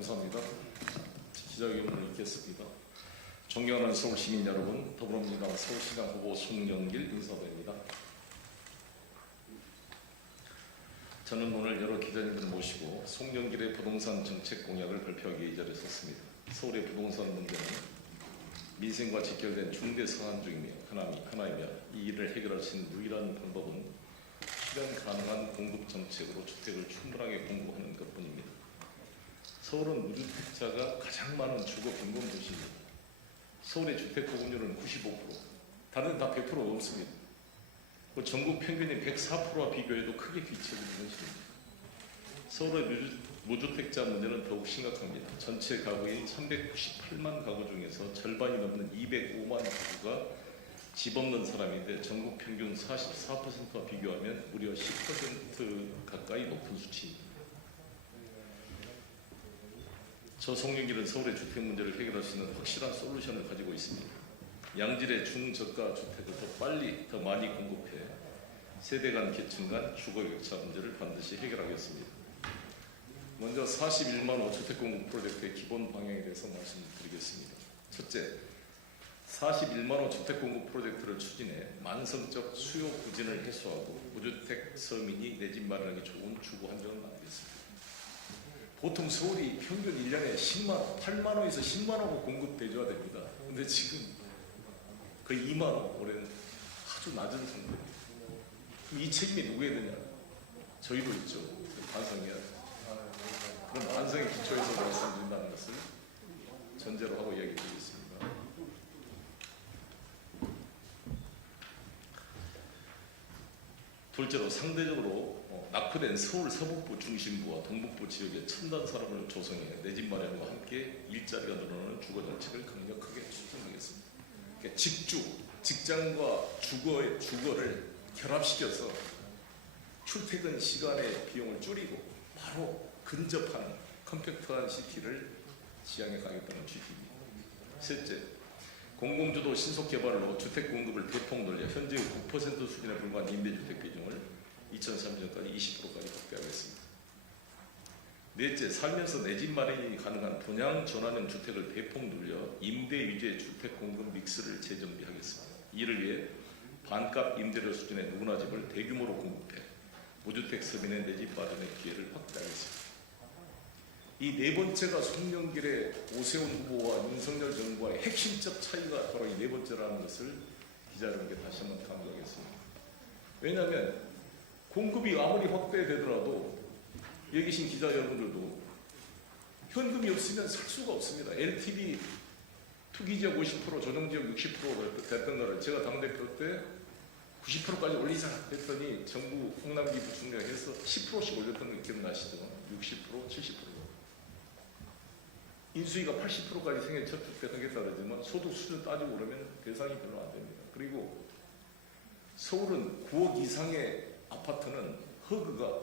감사합니다. 기자회견을 읽겠습니다. 존경하는 서울시민 여러분, 더불어민주당 서울시장 후보 송영길 인사드립니다. 저는 오늘 여러 기자님들을 모시고 송영길의 부동산 정책 공약을 발표하기 위해 이 자리에 섰습니다. 서울의 부동산 문제는 민생과 직결된 중대 사안 중이며 하나이며 이 일을 해결할 수 있는 유일한 방법은 실현 가능한 공급 정책으로 주택을 충분하게 공급하는 것뿐입니다. 서울은 무주택자가 가장 많은 주거 빈곤 도시입니다. 서울의 주택 공급률은 95%, 다른 다 100% 넘습니다. 전국 평균인 104%와 비교해도 크게 뒤처지는 것입니다. 서울의 무주택자 문제는 더욱 심각합니다. 전체 가구인 398만 가구 중에서 절반이 넘는 205만 가구가 집 없는 사람인데 전국 평균 44%와 비교하면 무려 10% 가까이 높은 수치입니다. 저 송영길은 서울의 주택 문제를 해결할 수 있는 확실한 솔루션을 가지고 있습니다. 양질의 중저가 주택을 더 빨리 더 많이 공급해 세대 간 계층 간 주거 격차 문제를 반드시 해결하겠습니다. 먼저 41만 호 주택 공급 프로젝트의 기본 방향에 대해서 말씀드리겠습니다. 첫째, 41만 호 주택 공급 프로젝트를 추진해 만성적 수요 부진을 해소하고 무주택 서민이 내 집 마련하기 좋은 주거 환경을 만들겠습니다. 보통 서울이 평균 1년에 10만 원, 8만 원에서 10만 원 공급돼줘야 됩니다. 근데 지금 거의 2만 원, 올해는 아주 낮은 상태입니다. 그럼 이 책임이 누구에 되냐? 저희도 있죠. 반성해야 돼요. 그럼 반성의 기초에서 말씀드린다는 것을 전제로 하고 이야기 드리겠습니다. 둘째로 상대적으로 낙후된 서울 서북부 중심부와 동북부 지역의 첨단 산업을 조성해 내 집 마련과 함께 일자리가 늘어나는 주거 정책을 강력하게 추진하겠습니다. 그러니까 직장과 주거를 결합시켜서 출퇴근 시간의 비용을 줄이고 바로 근접하는 컴팩트한 시티를 지향해 가겠다는 취지입니다. 셋째, 공공주도 신속개발로 주택 공급을 대폭 늘려 현재 9% 수준에 불과한 임대주택 비중을 2030년까지 20%까지 확대하겠습니다. 넷째, 살면서 내 집 마련이 가능한 분양 전환형 주택을 대폭 늘려 임대 위주의 주택 공급 믹스를 재정비하겠습니다. 이를 위해 반값 임대료 수준의 누구나 집을 대규모로 공급해 무주택 서민의 내 집 마련의 기회를 확대하겠습니다. 이 네 번째가 송영길의 오세훈 후보와 윤석열 정부와의 핵심적 차이가 바로 이 네 번째라는 것을 기자 여러분께 다시 한번 강조하겠습니다. 왜냐하면 공급이 아무리 확대되더라도 여기 계신 기자 여러분들도 현금이 없으면 살 수가 없습니다. LTV 투기지역 50%, 조정지역 60% 됐던 거를 제가 당대표 때 90%까지 올리자 했더니 정부 홍남기 부총리가 해서 10%씩 올렸던 거 기억나시죠? 60%, 70%. 인수위가 80%까지 생애 첫 주택 하겠다 그러지만 소득 수준 따지고 그러면 대상이 별로 안 됩니다. 그리고 서울은 9억 이상의 아파트는 허그가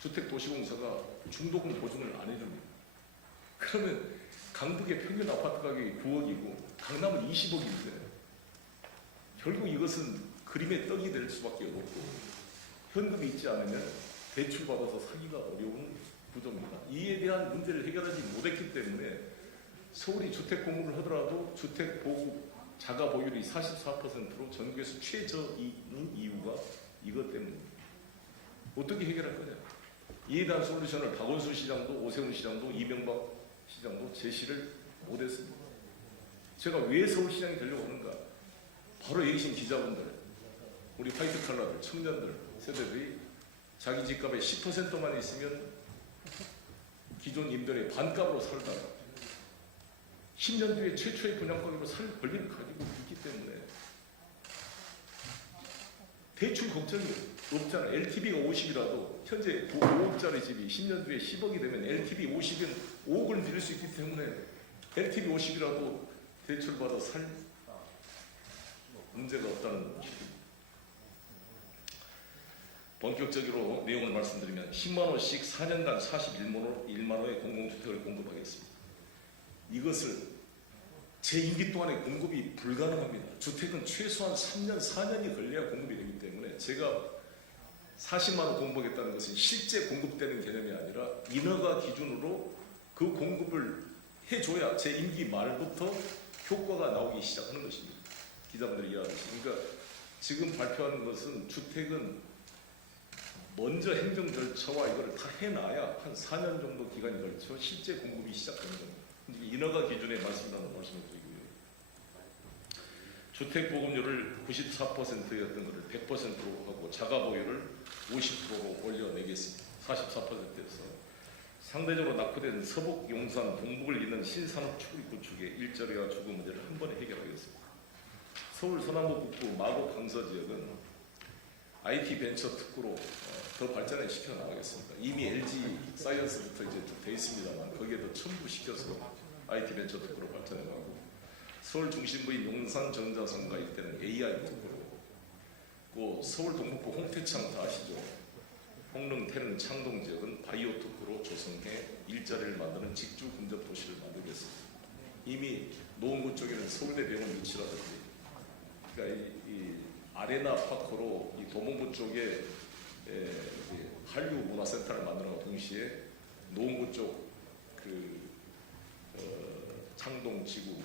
주택도시공사가 중도금 보증을 안 해줍니다. 그러면 강북의 평균 아파트 가격이 9억이고 강남은 20억인데 결국 이것은 그림의 떡이 될 수밖에 없고 현금이 있지 않으면 대출받아서 사기가 어려운 구조입니다. 이에 대한 문제를 해결하지 못했기 때문에 서울이 주택 공급을 하더라도 주택 보급 자가 보유율이 44%로 전국에서 최저인 이유가 이것 때문입니다. 어떻게 해결할 거냐? 이에 대한 솔루션을 박원순 시장도 오세훈 시장도 이명박 시장도 제시를 못했습니다. 제가 왜 서울시장이 되려고 하는가? 바로 여기 계신 기자분들, 우리 화이트 칼라들, 청년들, 세대들이 자기 집값의 10%만 있으면 기존 임대료의 반값으로 살다가 10년 뒤에 최초의 분양가격으로 살 권리를 가지고 있기 때문에 대출 걱정이 없잖아요. LTV가 50이라도 현재 5억짜리 집이 10년 뒤에 10억이 되면 LTV 50은 5억을 빌릴 수 있기 때문에 LTV 50이라도 대출받아 살 문제가 없다는 것입니다. 본격적으로 내용을 말씀드리면 10만원씩 4년간 41만원의 공공주택을 공급하겠습니다. 이것을 제 임기 동안에 공급이 불가능합니다. 주택은 최소한 3년, 4년이 걸려야 공급이 되기 때문에 제가 40만 원 공급하겠다는 것은 실제 공급되는 개념이 아니라 인허가 기준으로 그 공급을 해줘야 제 임기 말부터 효과가 나오기 시작하는 것입니다. 기자분들이 이해하듯이. 그러니까 지금 발표하는 것은 주택은 먼저 행정 절차와 이걸 다 해놔야 한 4년 정도 기간이 걸쳐 실제 공급이 시작하는 겁니다. 인허가 기준에 맞습니다는 말씀을 드리고요. 주택 보급률을 94%였던 것을 100%로 하고 자가 보유를 50%로 올려내겠습니다. 44%에서 상대적으로 낙후된 서북, 용산, 동북을 잇는 신산업 추구 구축의 일자리와 주거 문제를 한 번에 해결하겠습니다. 서울 서남부 북부 마곡 강서 지역은 IT 벤처 특구로 더 발전을 시켜 나가겠습니다. 이미 LG 사이언스부터 이제 돼 있습니다만 거기에 더 첨부시켜서 IT 벤처 특구로 발전해 가고 서울 중심부인 용산 전자상가 일대는 AI 특구로 그 서울 동북부 홍태창 다 아시죠? 홍릉, 태릉, 창동 지역은 바이오 특구로 조성해 일자리를 만드는 직주 근접 도시를 만들겠습니다. 이미 노원구 쪽에는 서울대 병원 유치라든지 그러니까 이 아레나 파크로 이 도봉구 쪽에 한류 문화센터를 만드는 것 동시에 노원구 쪽 창동 지구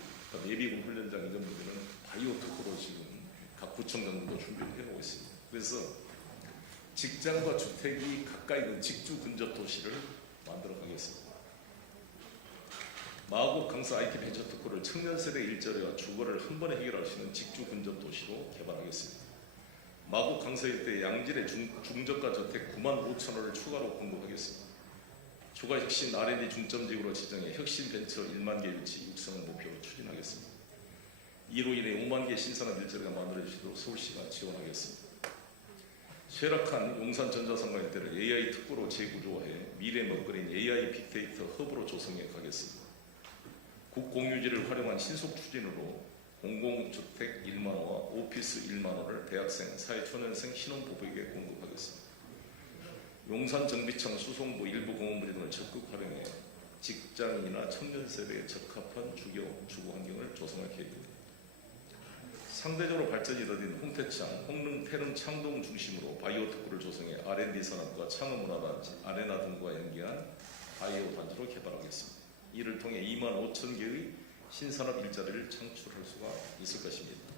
예비군 훈련장 이런 분들은 바이오 특구로 지금 각 구청 정도 준비를 해놓고 있습니다. 그래서 직장과 주택이 가까이 있는 직주 근접 도시를 만들어 가겠습니다. 마곡 강서 IT 벤처 특구를 청년 세대 일자리와 주거를 한 번에 해결할 수 있는 직주 근접 도시로 개발하겠습니다. 마곡 강서 일대 양질의 중저가 저택 9만 5천 호를 추가로 공급하겠습니다. 추가 혁신 R&D 중점지구로 지정해 혁신 벤처 1만 개 유치 육성을 목표로 추진하겠습니다. 이로 인해 5만 개 신산업 일자리가 만들어지도록 서울시가 지원하겠습니다. 쇠락한 용산 전자상가 일대를 AI 특구로 재구조해 미래 먹거리인 AI 빅데이터 허브로 조성해 가겠습니다. 국공유지를 활용한 신속 추진으로 공공주택 1만호와 오피스 1만호를 대학생, 사회초년생 신혼부부에게 공급하겠습니다. 용산 정비청 수송부 일부 공원부지 등을 적극 활용해 직장인이나 청년 세대에 적합한 주거 환경을 조성할 계획입니다. 상대적으로 발전이 더딘 홍태창, 홍릉, 태릉, 창동 중심으로 바이오 특구를 조성해 R&D 산업과 창업문화단지, 아레나 등과 연계한 바이오 단지로 개발하겠습니다. 이를 통해 2만 5천 개의 신산업 일자리를 창출할 수가 있을 것입니다.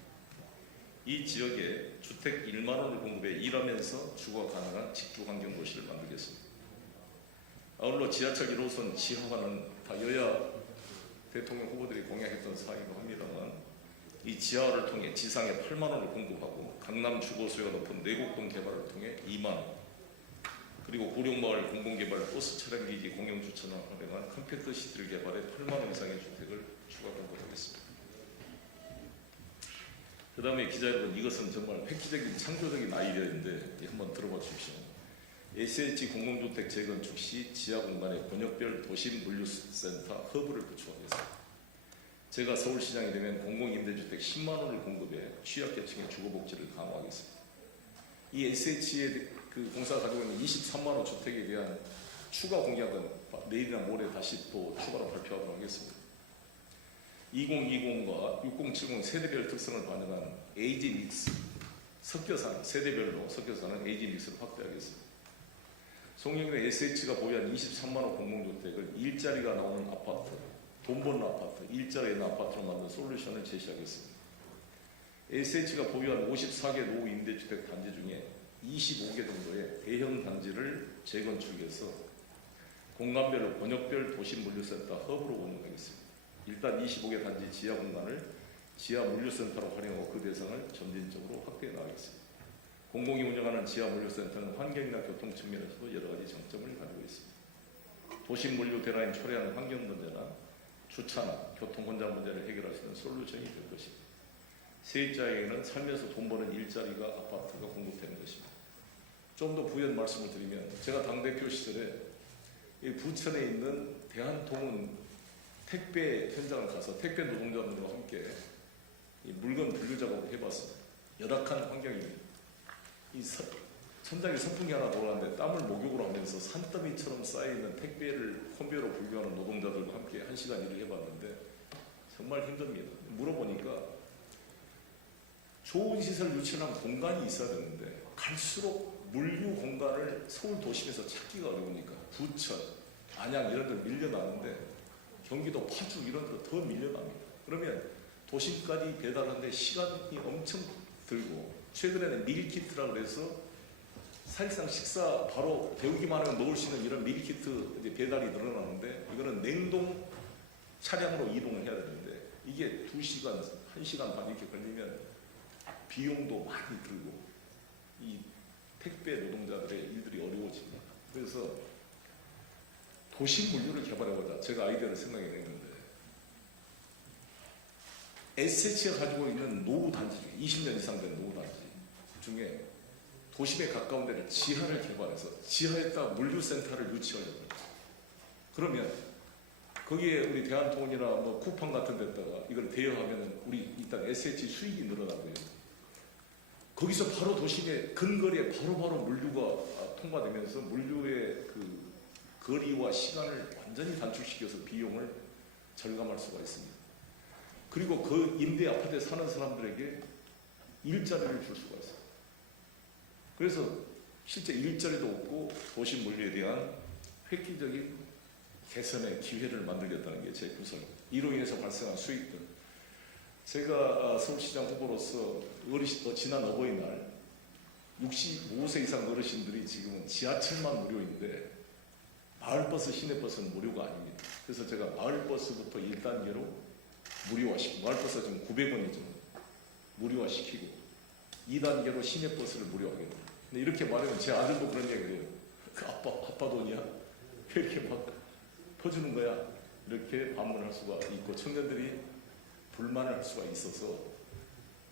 이 지역에 주택 1만 원을 공급해 일하면서 주거 가능한 직주 환경 도시를 만들겠습니다. 아울러 지하철 1호선 지하화는 다 여야 대통령 후보들이 공약했던 사항이기도 합니다만 이 지하화를 통해 지상에 8만 원을 공급하고 강남 주거 수요가 높은 내곡동 개발을 통해 2만 원 그리고 고령마을 공공개발 버스 차량기지 공영주차를 활용한 컴팩트 시티를 개발해 8만 원 이상의 주택을 추가 공급하겠습니다. 그 다음에 기자 여러분, 이것은 정말 획기적인 창조적인 아이디어인데 한번 들어봐 주십시오. SH 공공주택 재건축 시 지하 공간에 권역별 도심 물류센터 허브를 구축하겠습니다. 제가 서울시장이 되면 공공임대주택 10만 원을 공급해 취약계층의 주거복지를 강화하겠습니다. 이 SH의 그 공사가 가지고 있는 23만 호 주택에 대한 추가 공약은 내일이나 모레 다시 또 추가로 발표하도록 하겠습니다. 2020과 6070 세대별 특성을 반영한 에이지 믹스 섞여 사는 세대별로 섞여 사는 에이지 믹스를 확대하겠습니다. 송영길의 SH가 보유한 23만 호 공공주택을 일자리가 나오는 아파트, 돈 버는 아파트, 일자리가 있는 아파트로 만든 솔루션을 제시하겠습니다. SH가 보유한 54개 노후 임대주택 단지 중에 25개 정도의 대형 단지를 재건축해서 공간별로 권역별 도심 물류센터 허브로 운영하겠습니다. 일단 25개 단지 지하 공간을 지하 물류센터로 활용하고 그 대상을 점진적으로 확대해 나가겠습니다. 공공이 운영하는 지하 물류센터는 환경이나 교통 측면에서도 여러 가지 장점을 가지고 있습니다. 도심 물류 대라인 초래하는 환경 문제나 주차나 교통 혼잡 문제를 해결할 수 있는 솔루션이 될 것입니다. 세입자에게는 살면서 돈 버는 일자리가 아파트가 공급되는 것입니다. 좀 더 부연 말씀을 드리면 제가 당대표 시절에 부천에 있는 대한통운 택배 현장을 가서 택배 노동자분들과 함께 물건 분류 작업을 해봤습니다. 열악한 환경입니다. 이 천장에 선풍기 하나 돌아가는데 땀을 목욕을 하면서 산더미처럼 쌓여있는 택배를 콤비어로 분류하는 노동자들과 함께 1시간 일을 해봤는데 정말 힘듭니다. 물어보니까 좋은 시설 유치한 공간이 있어야 되는데 갈수록 물류 공간을 서울 도심에서 찾기가 어려우니까 부천, 안양 이런 데 밀려나는데 경기도 파주 이런 데로 더 밀려납니다. 그러면 도심까지 배달하는데 시간이 엄청 들고 최근에는 밀키트라고 해서 사실상 식사 바로 데우기만 하면 먹을 수 있는 이런 밀키트 이제 배달이 늘어나는데 이거는 냉동 차량으로 이동을 해야 되는데 이게 2시간, 1시간 반 이렇게 걸리면 비용도 많이 들고 이 택배 노동자들의 일들이 어려워집니다. 그래서 도심 물류를 개발해보자 제가 아이디어를 생각해 냈는데 SH가 가지고 있는 노후 단지 중에 20년 이상 된 노후 단지 중에 도심에 가까운 데를 지하를 개발해서 지하에다 물류센터를 유치하려고 합니다. 그러면 거기에 우리 대한통운이나 뭐 쿠팡 같은 데다가 이걸 대여하면 우리 일단 SH 수익이 늘어나고요. 거기서 바로 도심의 근거리에 바로바로 물류가 통과되면서 물류의 그 거리와 시간을 완전히 단축시켜서 비용을 절감할 수가 있습니다. 그리고 그 임대 아파트에 사는 사람들에게 일자리를 줄 수가 있어요. 그래서 실제 일자리도 없고 도심 물류에 대한 획기적인 개선의 기회를 만들겠다는 게 제 구설입니다. 이로 인해서 발생한 수익들. 제가 서울시장 후보로서 지난 어버이날 65세 이상 어르신들이 지금은 지하철만 무료인데 마을버스, 시내버스는 무료가 아닙니다. 그래서 제가 마을버스부터 1단계로 무료화시키고 마을버스가 지금 900원이죠. 무료화시키고 2단계로 시내버스를 무료하겠다. 근데 이렇게 말하면 제 아들도 그런 얘기를 해요. 그 아빠 돈이야? 왜 이렇게 막 퍼주는 거야? 이렇게 반문할 수가 있고 청년들이 불만을 할 수가 있어서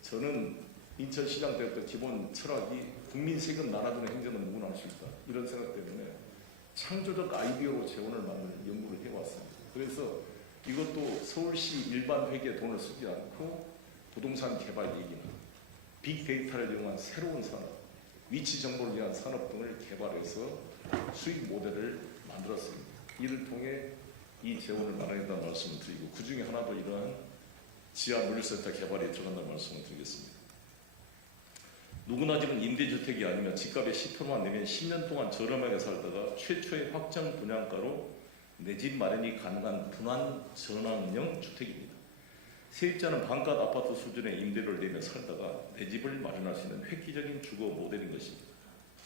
저는 인천시장 때부터 기본 철학이 국민 세금 나눠주는 행정은 누구나 할 수 있다. 이런 생각 때문에 창조적 아이디어로 재원을 만들 연구를 해왔습니다. 그래서 이것도 서울시 일반 회계에 돈을 쓰지 않고 부동산 개발 얘기나 빅데이터를 이용한 새로운 산업, 위치 정보를 위한 산업 등을 개발해서 수익 모델을 만들었습니다. 이를 통해 이 재원을 마련했다는 말씀을 드리고 그 중에 하나도 이러한 지하 물류센터 개발에 들어간다는 말씀을 드리겠습니다. 누구나 집은 임대주택이 아니면 집값의 10%만 내면 10년 동안 저렴하게 살다가 최초의 확정 분양가로 내 집 마련이 가능한 분할 전환형 주택입니다. 세입자는 반값 아파트 수준의 임대료를 내며 살다가 내 집을 마련할 수 있는 획기적인 주거 모델인 것입니다.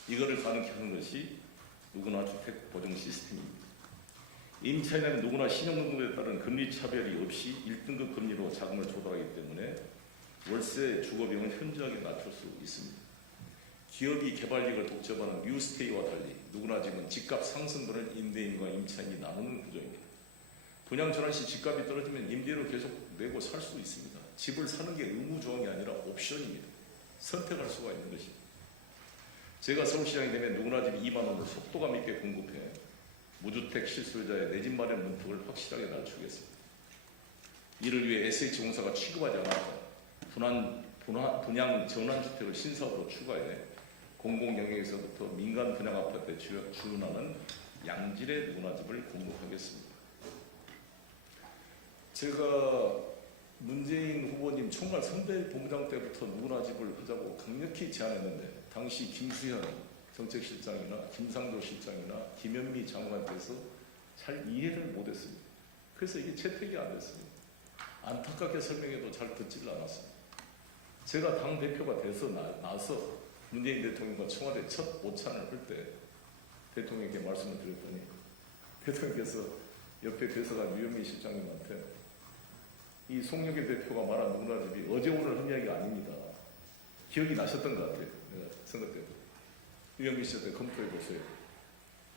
이거를 가능케 하는 것이 누구나 주택 보증 시스템입니다. 임차인은 누구나 신용등급에 따른 금리 차별이 없이 1등급 금리로 자금을 조달하기 때문에 월세 주거비용을 현저하게 낮출 수 있습니다. 기업이 개발이익을 독점하는 뉴스테이와 달리 누구나 집은 집값 상승분을 임대인과 임차인이 나누는 구조입니다. 분양 전환 시 집값이 떨어지면 임대료 계속 내고 살 수 있습니다. 집을 사는 게 의무조항이 아니라 옵션입니다. 선택할 수가 있는 것입니다. 제가 서울시장이 되면 누구나 집 2만 원을 속도감 있게 공급해 무주택 실소유자의 내 집 마련 문턱을 확실하게 낮추겠습니다. 이를 위해 SH공사가 취급하지 않았던 분양 전환주택을 신사업으로 추가해 공공영역에서부터 민간 분양 아파트에 주문하는 양질의 누구나 집을 공급하겠습니다. 제가 문재인 후보님 총괄 선대본부장 때부터 누구나 집을 하자고 강력히 제안했는데 당시 김수현 정책실장이나 김상조 실장이나 김현미 장관께서 잘 이해를 못했습니다. 그래서 이게 채택이 안 됐습니다. 안타깝게 설명해도 잘 듣지를 않았습니다. 제가 당대표가 돼서 나서 문재인 대통령과 청와대 첫 오찬을 할 때 대통령에게 말씀을 드렸더니 대통령께서 옆에 대서관 유현미 실장님한테 이 송영길 대표가 말한 누구나 집이 어제 오늘 한 이야기가 아닙니다. 기억이 나셨던 것 같아요. 내가 선거 때도. 유현미 씨한테 검토해보세요.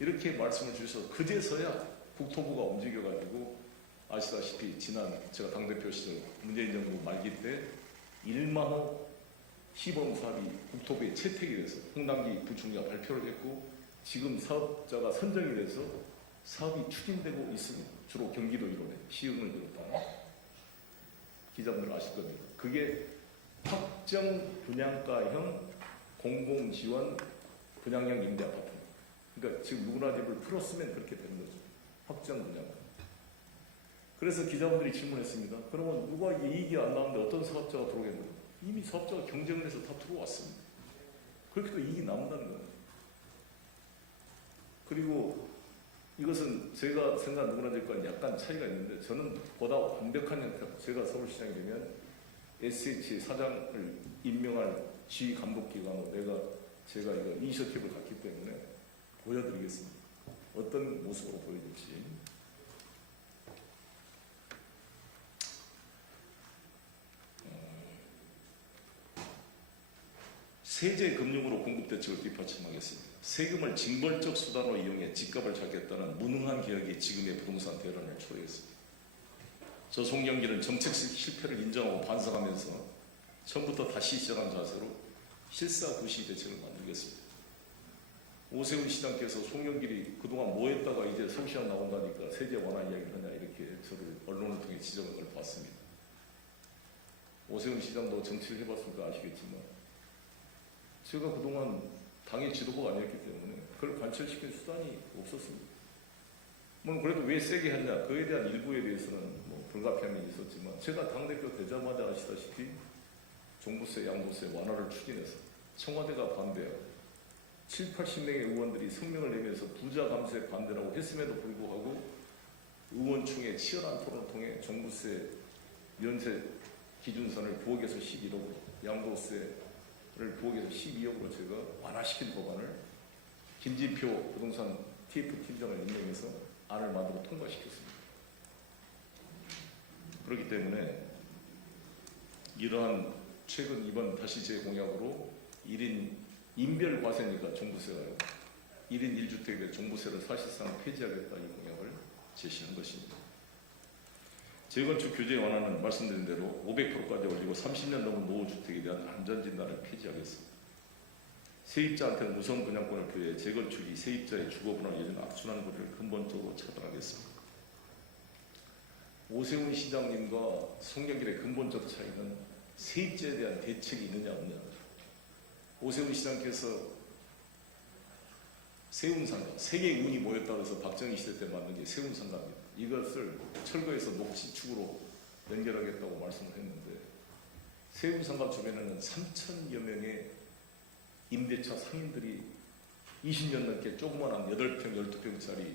이렇게 말씀을 주셔서 그제서야 국토부가 움직여가지고 아시다시피 지난 제가 당대표 시절 문재인 정부 말기 때 1만호 시범 사업이 국토부에 채택이 돼서 홍남기 부총리가 발표를 했고 지금 사업자가 선정이 돼서 사업이 추진되고 있습니다. 주로 경기도 이론에 시흥을 비롯한 기자분들 아실 겁니다. 그게 확정 분양가형 공공지원 분양형 임대아파트입니다. 그러니까 지금 누구나 집을 풀었으면 그렇게 되는 거죠. 확정 분양가. 그래서 기자분들이 질문했습니다. 그러면 누가 이익이 안 나오는데 어떤 사업자가 들어오겠는가? 이미 사업자가 경쟁을 해서 다 들어왔습니다. 그렇게 또 이익이 남는다는 거예요. 그리고 이것은 제가 생각한 누구나 될건 약간 차이가 있는데 저는 보다 완벽한 형태로 제가 서울시장이 되면 SH 사장을 임명할 지휘 감독 기관으로 제가 이거 이니셔티브를 갖기 때문에 보여드리겠습니다. 어떤 모습으로 보여줄지. 세제 금융으로 공급 대책을 뒷받침하겠습니다. 세금을 징벌적 수단으로 이용해 집값을 잡겠다는 무능한 개혁이 지금의 부동산 대란을 초래했습니다. 저 송영길은 정책 실패를 인정하고 반성하면서 처음부터 다시 시작한 자세로 실사구시 대책을 만들겠습니다. 오세훈 시장께서 송영길이 그동안 뭐 했다가 이제 서울시장 나온다니까 세제 완화 이야기를 하냐 이렇게 저를 언론을 통해 지적을 받습니다. 오세훈 시장도 정치를 해봤으니까 아시겠지만 제가 그동안 당의 지도부가 아니었기 때문에 그걸 관철시킬 수단이 없었습니다. 물론 그래도 왜 세게 했냐 그에 대한 일부에 대해서는 뭐 불가피함이 있었지만 제가 당대표 되자마자 아시다시피 종부세, 양도세 완화를 추진해서 청와대가 반대하고 7, 80명의 의원들이 성명을 내면서 부자 감세에 반대라고 했음에도 불구하고 의원총회 치열한 토론을 통해 종부세 면세 기준선을 9억에서 11억으로 양도세를 9억에서 12억으로 제가 완화시킨 법안을 김진표 부동산 TF팀장을 임명해서 안을 만들어 통과시켰습니다. 그렇기 때문에 이러한 최근 이번 다시 재공약으로 1인 인별과세니까 종부세가요. 1인 1주택의 종부세를 사실상 폐지하겠다 이 공약을 제시한 것입니다. 재건축 규제 완화는 말씀드린 대로 500%까지 올리고 30년 넘은 노후주택에 대한 안전진단을 폐지하겠습니다. 세입자한테는 우선 분양권을 부여해 재건축이 세입자의 주거분할 예전 악순환 고리를 근본적으로 차단하겠습니다. 오세훈 시장님과 송영길의 근본적 차이는 세입자에 대한 대책이 있느냐 없느냐. 오세훈 시장께서 세운상가, 세계의 운이 모였다고 해서 박정희 시대 때 만든 게 세운상가입니다. 이것을 철거해서 녹지축으로 연결하겠다고 말씀을 했는데 세운상가 주변에는 3,000여 명의 임대차 상인들이 20년 넘게 조그마한 8평, 12평짜리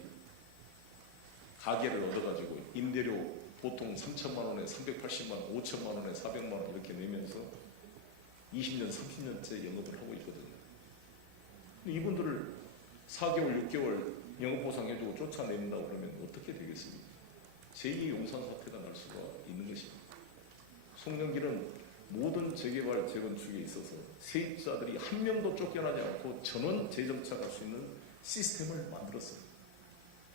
가게를 얻어가지고 임대료 보통 3천만 원에 380만 원, 5천만 원에 400만 원 이렇게 내면서 20년, 30년째 영업을 하고 있거든요. 이분들을 4개월, 6개월 영업보상해주고 쫓아낸다고 그러면 어떻게 되겠습니까? 제2 용산 사태가 날 수가 있는 것입니다. 송영길은 모든 재개발, 재건축에 있어서 세입자들이 한 명도 쫓겨나지 않고 전원 재정착할 수 있는 시스템을 만들었어요.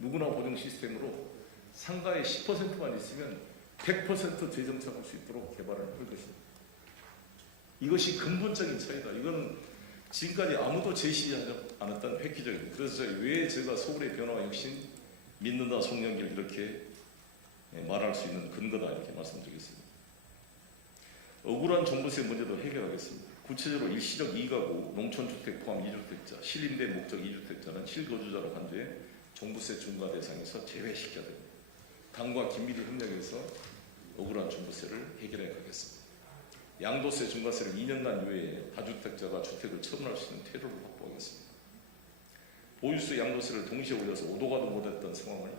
누구나 보증 시스템으로 상가의 10%만 있으면 100% 재정착할 수 있도록 개발을 할 것입니다. 이것이 근본적인 차이다. 이거는 지금까지 아무도 제시하지 않았던 획기적입니다. 그래서 왜 제가 서울의 변화와 혁신 믿는다 송영길 이렇게 말할 수 있는 근거다 이렇게 말씀드리겠습니다. 억울한 종부세 문제도 해결하겠습니다. 구체적으로 일시적 2가구, 농촌주택 포함 2주택자, 실임대 목적 2주택자는 실거주자로 간주해 종부세 중과 대상에서 제외시켜야 됩니다. 당과 긴밀히 협력해서 억울한 종부세를 해결해 가겠습니다. 양도세 중과세를 2년간 유예해 다주택자가 주택을 처분할 수 있는 퇴로를 확보하겠습니다. 보유세 양도세를 동시에 올려서 오도 가도 못했던 상황을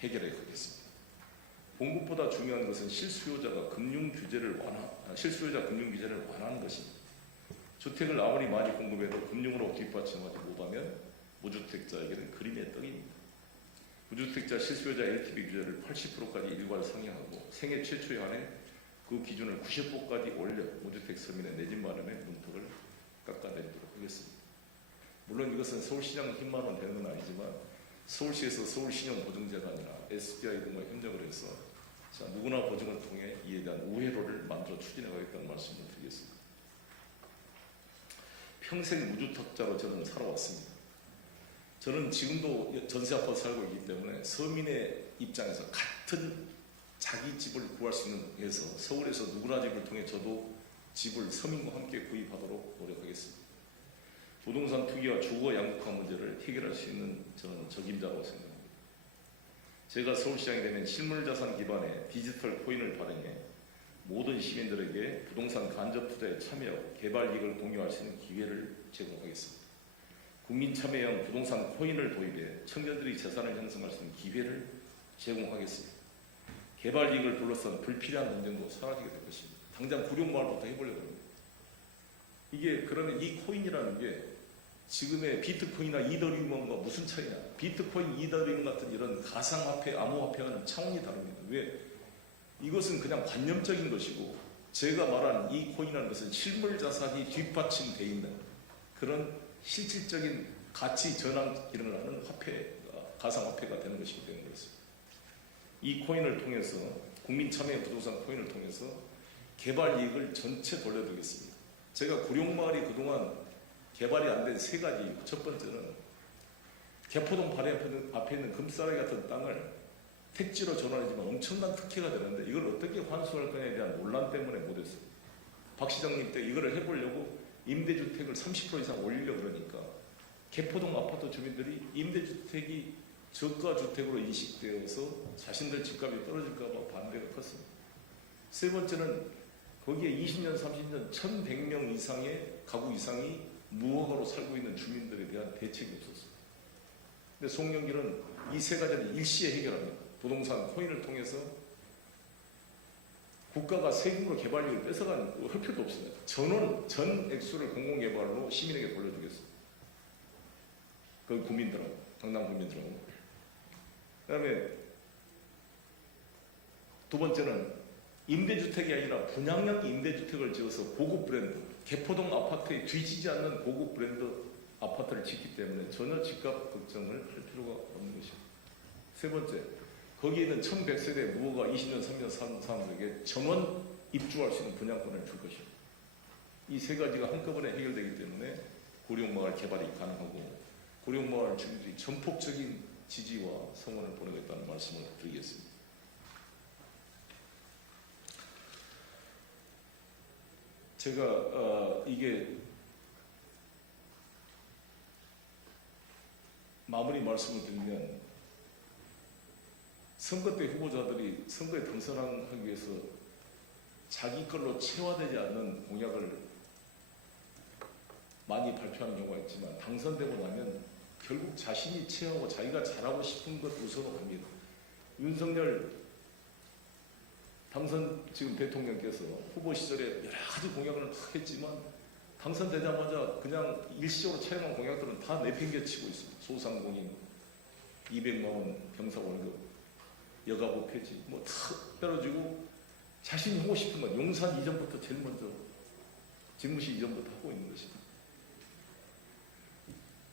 해결해 가겠습니다. 공급보다 중요한 것은 실수요자 금융 규제를 완화하는 것입니다. 주택을 아무리 많이 공급해도 금융으로 뒷받침하지 못하면 무주택자에게는 그림의 떡입니다. 무주택자 실수요자 LTV 규제를 80%까지 일괄 상향하고 생애 최초에 한해 그 기준을 90%까지 올려 무주택 서민의 내 집 마련의 문턱을 깎아내리도록 하겠습니다. 물론 이것은 서울시장 힘만은 되는 건 아니지만 서울시에서 서울신용보증재단이나 SBI 등과 협력을 해서 누구나 보증을 통해 이에 대한 우회로를 만들어 추진해가겠다는 말씀을 드리겠습니다. 평생 무주택자로 저는 살아왔습니다. 저는 지금도 전세 아파트 살고 있기 때문에 서민의 입장에서 같은 자기 집을 구할 수 있는 해서 서울에서 누구나 집을 통해 저도 집을 서민과 함께 구입하도록 노력하겠습니다. 부동산 투기와 주거 양극화 문제를 해결할 수 있는 저는 적임자라고 생각합니다. 제가 서울시장이 되면 실물자산 기반의 디지털 코인을 발행해 모든 시민들에게 부동산 간접 투자에 참여하고 개발 이익을 공유할 수 있는 기회를 제공하겠습니다. 국민참여형 부동산 코인을 도입해 청년들이 재산을 형성할 수 있는 기회를 제공하겠습니다. 개발 이익을 둘러싼 불필요한 논쟁도 사라지게 될 것입니다. 당장 구룡마을부터 해보려고 합니다. 이게 그러면 이 코인이라는 게 지금의 비트코인이나 이더리움과 무슨 차이냐? 비트코인, 이더리움 같은 이런 가상화폐, 암호화폐와는 차원이 다릅니다. 왜? 이것은 그냥 관념적인 것이고 제가 말한 이 코인이라는 것은 실물 자산이 뒷받침되어 있는 그런 실질적인 가치 전환 기능을 하는 화폐가 가상화폐가 되는 것이기 때문에 그렇습니다. 이 코인을 통해서 국민 참여 부동산 코인을 통해서 개발 이익을 전체 돌려드리겠습니다. 제가 구룡마을이 그동안 개발이 안 된 세 가지, 첫 번째는 개포동 바로 앞에 있는 금싸라기 같은 땅을 택지로 전환하지만 엄청난 특혜가 되는데 이걸 어떻게 환수할 거냐에 대한 논란 때문에 못했어요. 박 시장님 때 이거를 해보려고 임대주택을 30% 이상 올리려고 그러니까 개포동 아파트 주민들이 임대주택이 저가주택으로 인식되어서 자신들 집값이 떨어질까 봐 반대가 컸습니다. 세 번째는 거기에 20년, 30년 1,100명 이상의 가구 이상이 무허가로 살고 있는 주민들에 대한 대책이 없었습니다. 근데 송영길은 이 세 가지를 일시에 해결합니다. 부동산 코인을 통해서 국가가 세금으로 개발료를 뺏어간 할 필요도 없습니다. 전 액수를 공공개발로 시민에게 돌려주겠습니다. 그 국민들하고, 당당 국민들하고. 그 다음에 두 번째는 임대주택이 아니라 분양형 임대주택을 지어서 고급 브랜드, 개포동 아파트에 뒤지지 않는 고급 브랜드 아파트를 짓기 때문에 전혀 집값 걱정을 할 필요가 없는 것입니다. 세 번째, 거기에 있는 1100세대 무허가 20년, 3년 사는 사람들에게 전원 입주할 수 있는 분양권을 줄 것입니다. 이 세 가지가 한꺼번에 해결되기 때문에 구룡마을 개발이 가능하고 구룡마을 주민들이 전폭적인 지지와 성원을 보내겠다는 말씀을 드리겠습니다. 제가 이게 마무리 말씀을 드리면 선거 때 후보자들이 선거에 당선하기 위해서 자기 걸로 체화되지 않는 공약을 많이 발표하는 경우가 있지만 당선되고 나면 결국 자신이 체화하고 자기가 잘하고 싶은 것 우선으로 합니다. 윤석열 당선 지금 대통령께서 후보 시절에 여러 가지 공약을 막 했지만 당선되자마자 그냥 일시적으로 차용한 공약들은 다 내팽개치고 있습니다. 소상공인 200만 원 병사 월급, 여가부 폐지 뭐 다 떨어지고 자신이 하고 싶은 건 용산 이전부터 제일 먼저 집무실 이전부터 하고 있는 것입니다.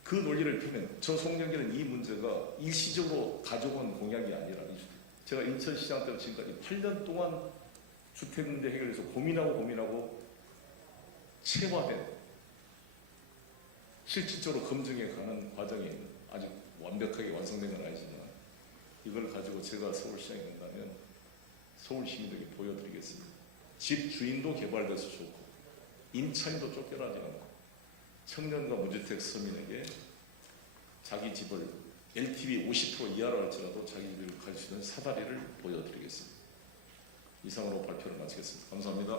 그 논리를 펴면 저 송영길은 이 문제가 일시적으로 가져온 공약이 아니라 제가 인천시장 때부터 지금까지 8년 동안 주택 문제 해결해서 고민하고 체화된 실질적으로 검증해 가는 과정이 아직 완벽하게 완성된 건 아니지만 이걸 가지고 제가 서울시장이 된다면 서울 시민들에게 보여드리겠습니다. 집 주인도 개발돼서 좋고 임차인도 쫓겨나지 않고 청년과 무주택 서민에게 자기 집을 LTV 50% 이하로 할지라도 자기 집을 가질 수 있는 사다리를 보여드리겠습니다. 이상으로 발표를 마치겠습니다. 감사합니다.